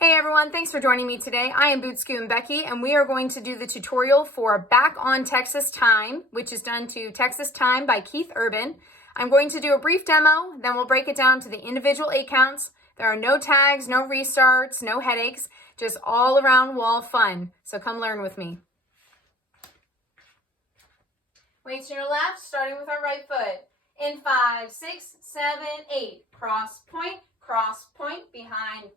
Hey everyone, thanks for joining me today. I am Scootin Becky, and we are going to do the tutorial for Back on Texas Time, which is done to Texas Time by Keith Urban. I'm going to do a brief demo, then we'll break it down to the individual 8 counts. There are no tags, no restarts, no headaches, just all around wall fun. So come learn with me. Weights to your left, starting with our right foot. In 5, 6, 7, 8. Cross point, behind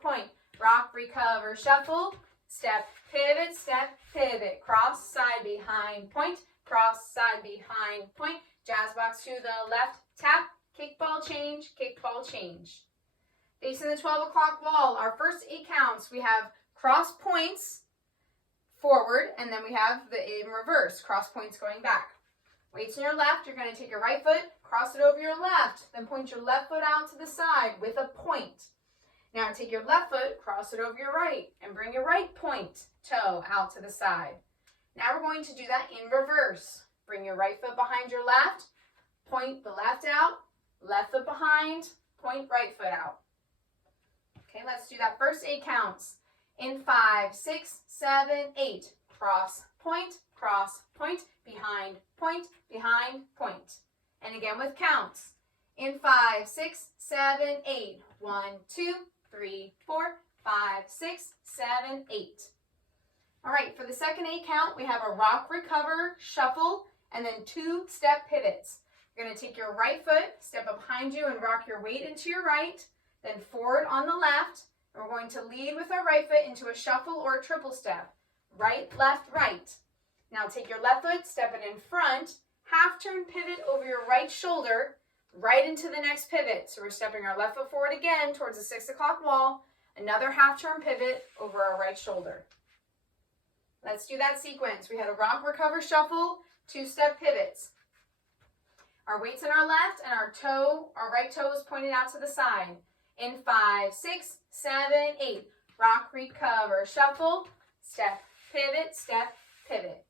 point. Rock, recover, shuffle. Step, pivot. Cross, side, behind point. Cross, side, behind point. Jazz box to the left, tap. Kickball change. Facing the 12 o'clock wall, our first 8 counts, we have cross points forward, and then we have the in reverse, cross points going back. Weights in your left, you're going to take your right foot, cross it over your left, then point your left foot out to the side with a point. Now take your left foot, cross it over your right, and bring your right point toe out to the side. Now we're going to do that in reverse. Bring your right foot behind your left, point the left out, left foot behind, point right foot out. Okay, let's do that first 8 counts. In 5, 6, 7, 8. Cross point, behind point. And again with counts. In 5, 6, 7, 8. 1, 2, 3, 4, 5, 6, 7, 8. All right, for the second 8 count, we have a rock, recover, shuffle, and then 2 step pivots. You're going to take your right foot, step up behind you, and rock your weight into your right, then forward on the left. And we're going to lead with our right foot into a shuffle or a triple step. Right, left, right. Now take your left foot, step it in front, half turn pivot over your right shoulder, right into the next pivot. So we're stepping our left foot forward again towards the 6 o'clock wall, another half turn pivot over our right shoulder. Let's do that sequence. We had a rock, recover, shuffle, 2 step pivots. Our weight's in our left and our right toe is pointed out to the side. In 5, 6, 7, 8. Rock, recover, shuffle, step, pivot.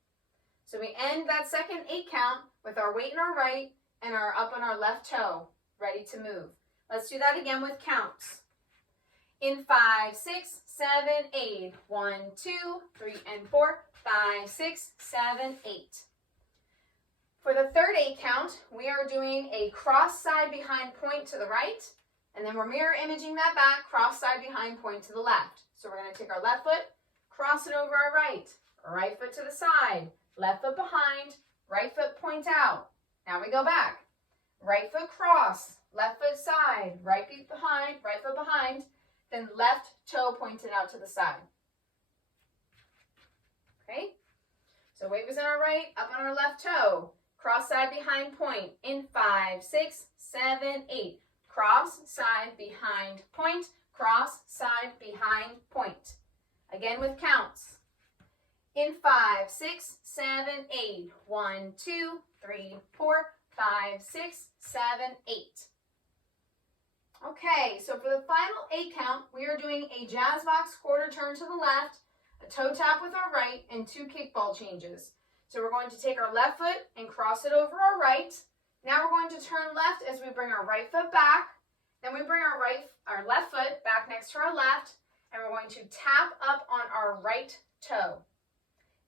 So we end that second 8 count with our weight in our right and our up on our left toe, ready to move. Let's do that again with counts. In 5, 6, 7, 8. 1, 2, 3, and 4. 5, 6, 7, 8. For the third 8 count, we are doing a cross side behind point to the right, and then we're mirror imaging that back, cross side behind point to the left. So we're going to take our left foot, cross it over our right foot to the side, left foot behind, right foot point out. Now we go back. Right foot cross, left foot side, right foot behind, then left toe pointed out to the side. Okay? So weight was in our right, up on our left toe. Cross side behind point. In 5, 6, 7, 8. Cross side behind point, cross side behind point. Again with counts. In 5, 6, 7, 8. 1, 2, 3, 4, 5, 6, 7, 8. Okay, so for the final 8 count, we are doing a jazz box quarter turn to the left, a toe tap with our right, and 2 kickball changes. So we're going to take our left foot and cross it over our right. Now we're going to turn left as we bring our right foot back. Then we bring our left foot back next to our left, and we're going to tap up on our right toe.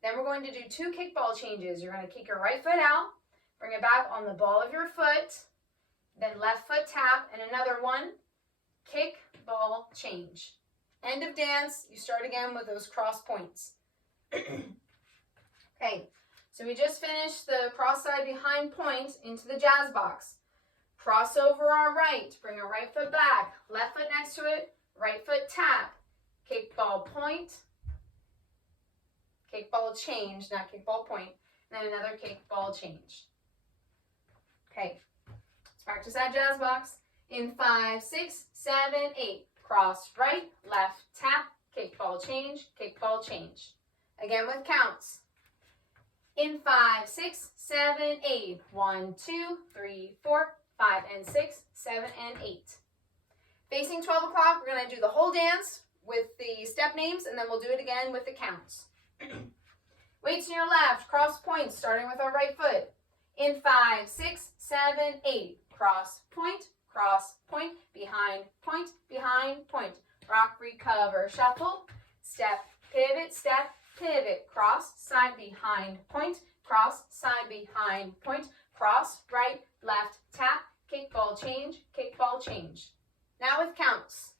Then we're going to do 2 kickball changes. You're going to kick your right foot out, bring it back on the ball of your foot, then left foot tap, and another one, kick, ball, change. End of dance. You start again with those cross points. Okay, so we just finished the cross side behind point into the jazz box. Cross over our right, bring our right foot back, left foot next to it, right foot tap, kickball point, kickball change, not kickball point, and then another kickball change. Okay, let's practice that jazz box. In 5, 6, 7, 8. Cross right, left tap, kickball change, kickball change. Again with counts. In 5, 6, 7, 8. 1, 2, 3, 4, 5, and 6, 7, and 8. Facing 12 o'clock, we're going to do the whole dance with the step names, and then we'll do it again with the counts. Weights in your left, cross points, starting with our right foot. In 5, 6, 7, 8. Cross point, behind point, rock, recover, shuffle, step, pivot, cross, side, behind, point, cross, side, behind, point, cross, right, left, tap, kick, ball, change, kick, ball, change. Now with counts.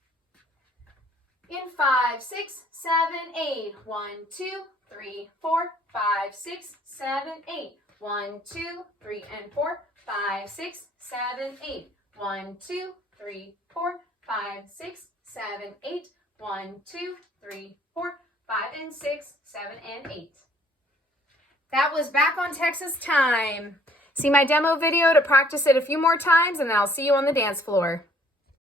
In 5, 6, 7, 8. 1, 2, 3, 4, 5, 6, 7, 8. 1, 2, 3, and 4, 5, 6, 7, 8. 1, 2, 3, 4, 5, 6, 7, 8. 1, 2, 3, 4, 5, and 6, 7, and 8. That was Back on Texas time. See my demo video to practice it a few more times, and then I'll see you on the dance floor.